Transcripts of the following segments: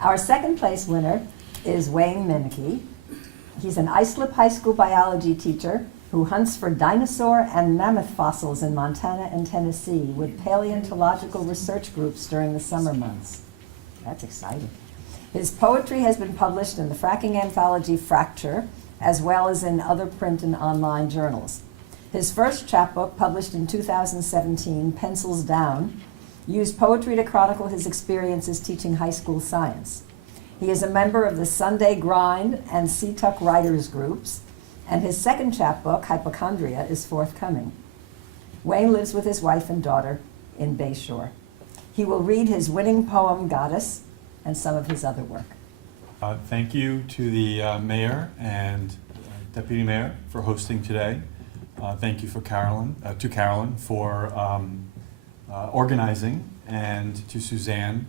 Our second place winner is Wayne Mennecke. He's an Islip High School biology teacher who hunts for dinosaur and mammoth fossils in Montana and Tennessee with paleontological research groups during the summer months. That's exciting. His poetry has been published in the fracking anthology Fracture, as well as in other print and online journals. His first chapbook, published in 2017, Pencils Down, used poetry to chronicle his experiences teaching high school science. He is a member of the Sunday Grind and Seatuck Writers groups, and his second chapbook, Hypochondria, is forthcoming. Wayne lives with his wife and daughter in Bayshore. He will read his winning poem, Goddess, and some of his other work. Thank you to the mayor and deputy mayor for hosting today. Thank you to Carolyn for organizing, and to Suzanne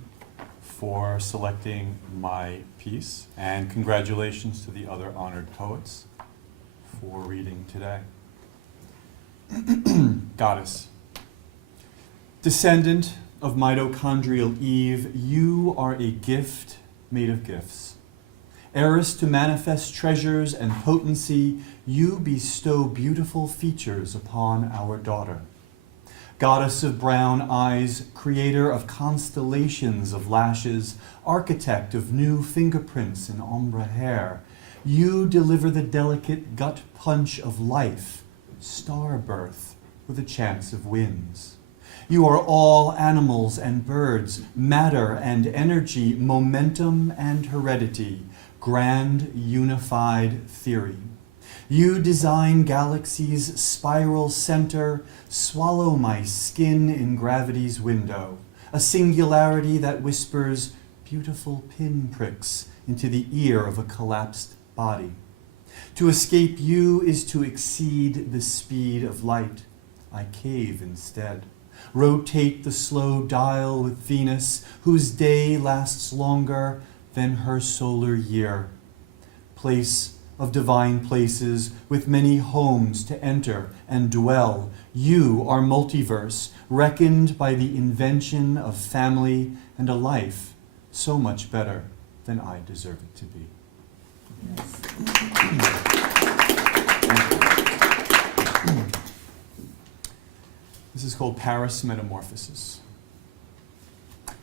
for selecting my piece. And congratulations to the other honored poets for reading today. Goddess. Descendant of mitochondrial Eve, you are a gift made of gifts. Heiress to manifest treasures and potency, you bestow beautiful features upon our daughter. Goddess of brown eyes, creator of constellations of lashes, architect of new fingerprints and ombre hair, you deliver the delicate gut punch of life, star birth with a chance of winds. You are all animals and birds, matter and energy, momentum and heredity, grand unified theory. You design galaxies' spiral center, swallow my skin in gravity's window, a singularity that whispers beautiful pinpricks into the ear of a collapsed body. To escape you is to exceed the speed of light. I cave instead. Rotate the slow dial with Venus, whose day lasts longer than her solar year. Place of divine places, with many homes to enter and dwell, you are multiverse, reckoned by the invention of family and a life so much better than I deserve it to be. This is called Paris Metamorphosis.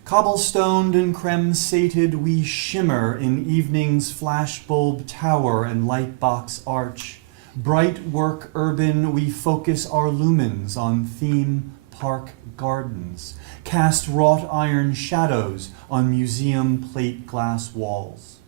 Cobblestoned and creme-sated, we shimmer in evening's flashbulb tower and lightbox arch. Bright work urban, we focus our lumens on theme park gardens, cast wrought iron shadows on museum plate glass walls.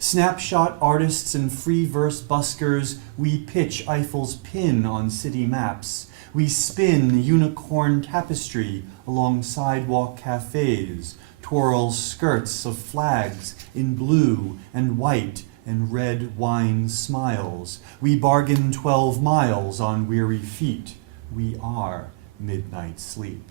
Snapshot artists and free verse buskers, we pitch Eiffel's pin on city maps. We spin unicorn tapestry along sidewalk cafes, twirl skirts of flags in blue and white and red wine smiles. We bargain 12 miles on weary feet. We are midnight sleep.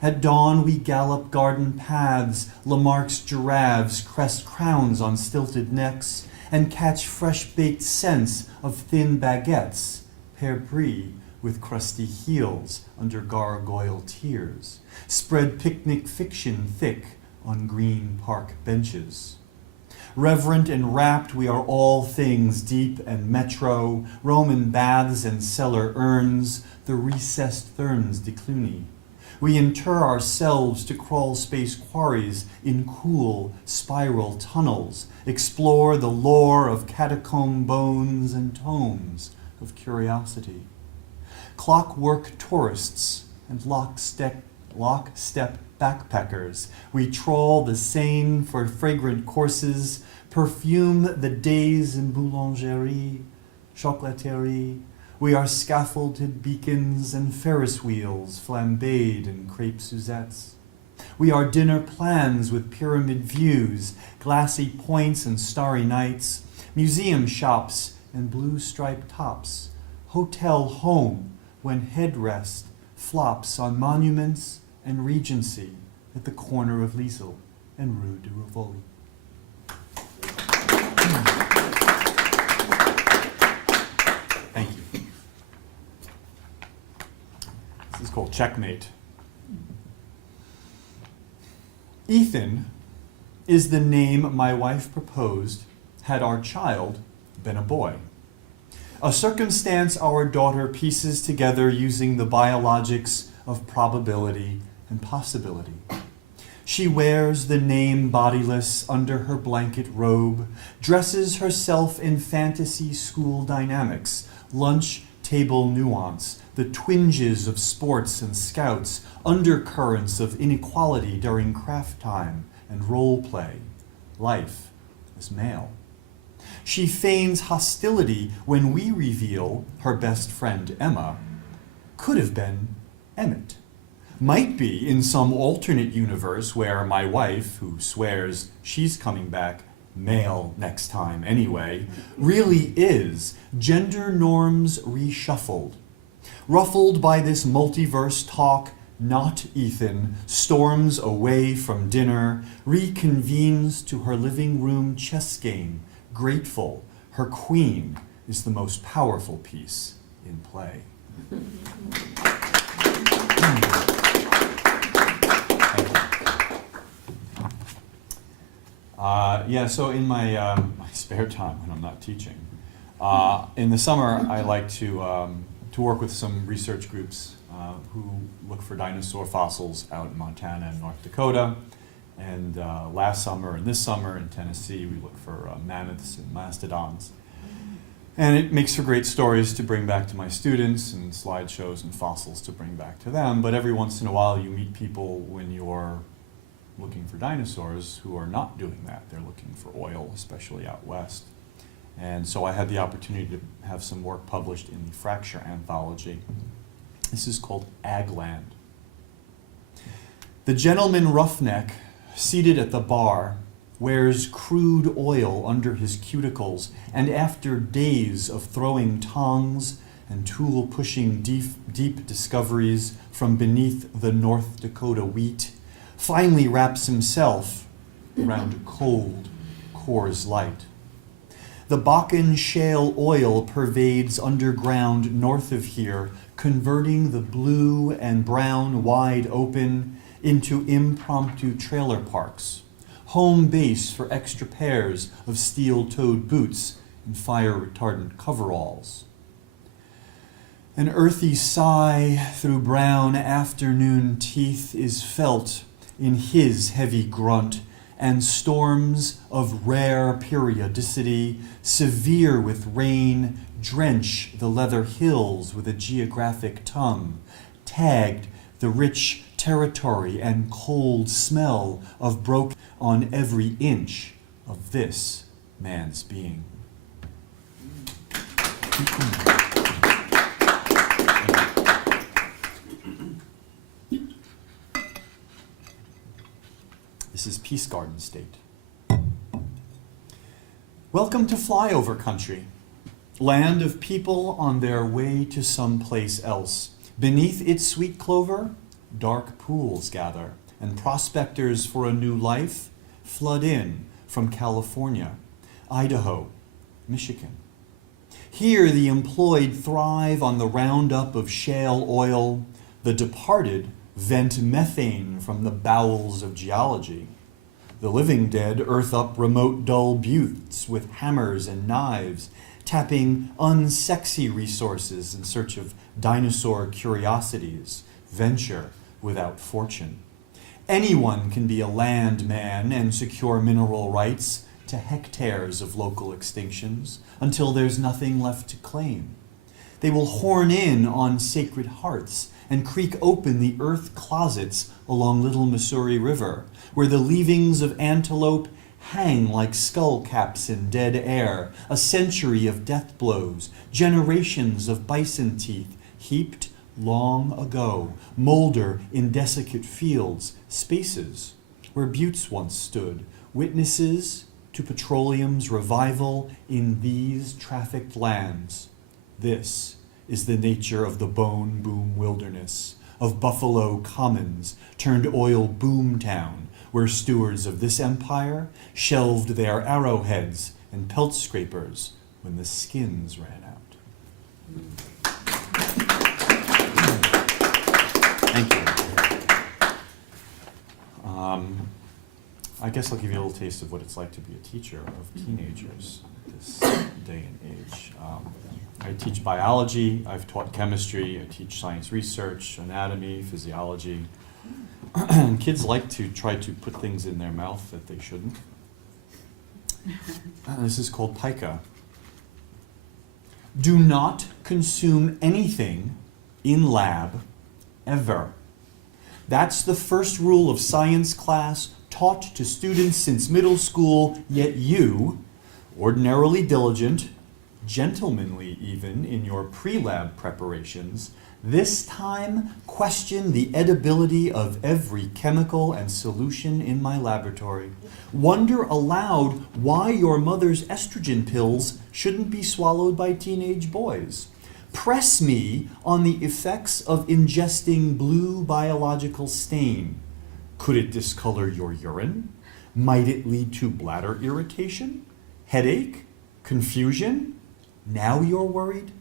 At dawn we gallop garden paths, Lamarck's giraffes crest crowns on stilted necks, and catch fresh-baked scents of thin baguettes, pear brie with crusty heels under gargoyle tears, spread picnic fiction thick on green park benches. Reverent and rapt, we are all things deep and metro, Roman baths and cellar urns, the recessed therns de Cluny. We inter ourselves to crawl space quarries in cool spiral tunnels, explore the lore of catacomb bones and tomes of curiosity. Clockwork tourists and lockstep backpackers, we trawl the Seine for fragrant courses, perfume the days in boulangerie, chocolaterie. We are scaffolded beacons and Ferris wheels flambéed in crepe Suzettes. We are dinner plans with pyramid views, glassy points and starry nights, museum shops and blue striped tops, hotel home when headrest flops on monuments and Regency at the corner of Liesel and Rue de Rivoli. Thank you. This is called Checkmate. Ethan is the name my wife proposed had our child been a boy. A circumstance our daughter pieces together using the biologics of probability and possibility. She wears the name bodiless under her blanket robe, dresses herself in fantasy school dynamics, lunch table nuance, the twinges of sports and scouts, undercurrents of inequality during craft time and role play. Life is male. She feigns hostility when we reveal her best friend Emma could have been Emmett. Might be in some alternate universe where my wife, who swears she's coming back male next time anyway, really is gender norms reshuffled. Ruffled by this multiverse talk, not Ethan storms away from dinner, reconvenes to her living room chess game, grateful her queen is the most powerful piece in play. So in my spare time when I'm not teaching, in the summer I like to work with some research groups who look for dinosaur fossils out in Montana and North Dakota. And last summer and this summer in Tennessee, we look for mammoths and mastodons. And it makes for great stories to bring back to my students and slideshows and fossils to bring back to them. But every once in a while you meet people when you're looking for dinosaurs who are not doing that. They're looking for oil, especially out west. And so I had the opportunity to have some work published in the Fracture Anthology. This is called Agland. The gentleman roughneck seated at the bar wears crude oil under his cuticles, and after days of throwing tongs and tool-pushing deep discoveries from beneath the North Dakota wheat, finally wraps himself around a cold Coors Light. The Bakken shale oil pervades underground north of here, converting the blue and brown wide open into impromptu trailer parks, home base for extra pairs of steel-toed boots and fire-retardant coveralls. An earthy sigh through brown afternoon teeth is felt in his heavy grunt, and storms of rare periodicity, severe with rain, drench the leather hills with a geographic tongue, tagged the rich territory and cold smell of broken on every inch of this man's being. This is Peace Garden State. Welcome to flyover country, land of people on their way to someplace else. Beneath its sweet clover, dark pools gather, and prospectors for a new life flood in from California, Idaho, Michigan. Here the employed thrive on the roundup of shale oil. The departed vent methane from the bowels of geology. The living dead earth up remote dull buttes with hammers and knives, tapping unsexy resources in search of dinosaur curiosities, venture without fortune. Anyone can be a landman and secure mineral rights to hectares of local extinctions until there's nothing left to claim. They will horn in on sacred hearths and creak open the earth closets along Little Missouri River, where the leavings of antelope hang like skull caps in dead air, a century of death blows, generations of bison teeth heaped long ago, molder in desiccate fields, spaces where buttes once stood, witnesses to petroleum's revival in these trafficked lands. This is the nature of the bone boom wilderness, of Buffalo Commons turned oil boom town, where stewards of this empire shelved their arrowheads and pelt scrapers when the skins ran out. Thank you. I guess I'll give you a little taste of what it's like to be a teacher of teenagers this day and age. I teach biology, I've taught chemistry, I teach science research, anatomy, physiology. And kids like to try to put things in their mouth that they shouldn't. This is called pica. Do not consume anything in lab ever. That's the first rule of science class taught to students since middle school, yet you, ordinarily diligent, gentlemanly even in your pre-lab preparations, this time question the edibility of every chemical and solution in my laboratory. Wonder aloud why your mother's estrogen pills shouldn't be swallowed by teenage boys. Press me on the effects of ingesting blue biological stain. Could it discolor your urine? Might it lead to bladder irritation? Headache? Confusion? Now you're worried?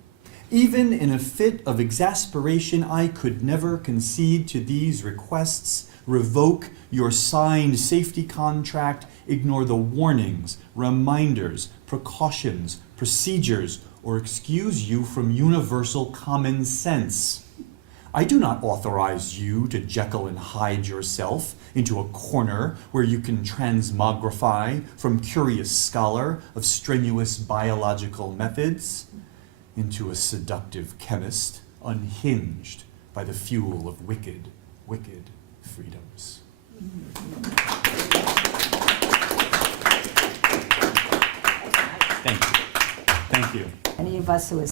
Even in a fit of exasperation, I could never concede to these requests. Revoke your signed safety contract, ignore the warnings, reminders, precautions, procedures, or excuse you from universal common sense. I do not authorize you to Jekyll and Hyde yourself into a corner where you can transmogrify from curious scholar of strenuous biological methods into a seductive chemist unhinged by the fuel of wicked, wicked freedoms. Thank you. Thank you. Any of us who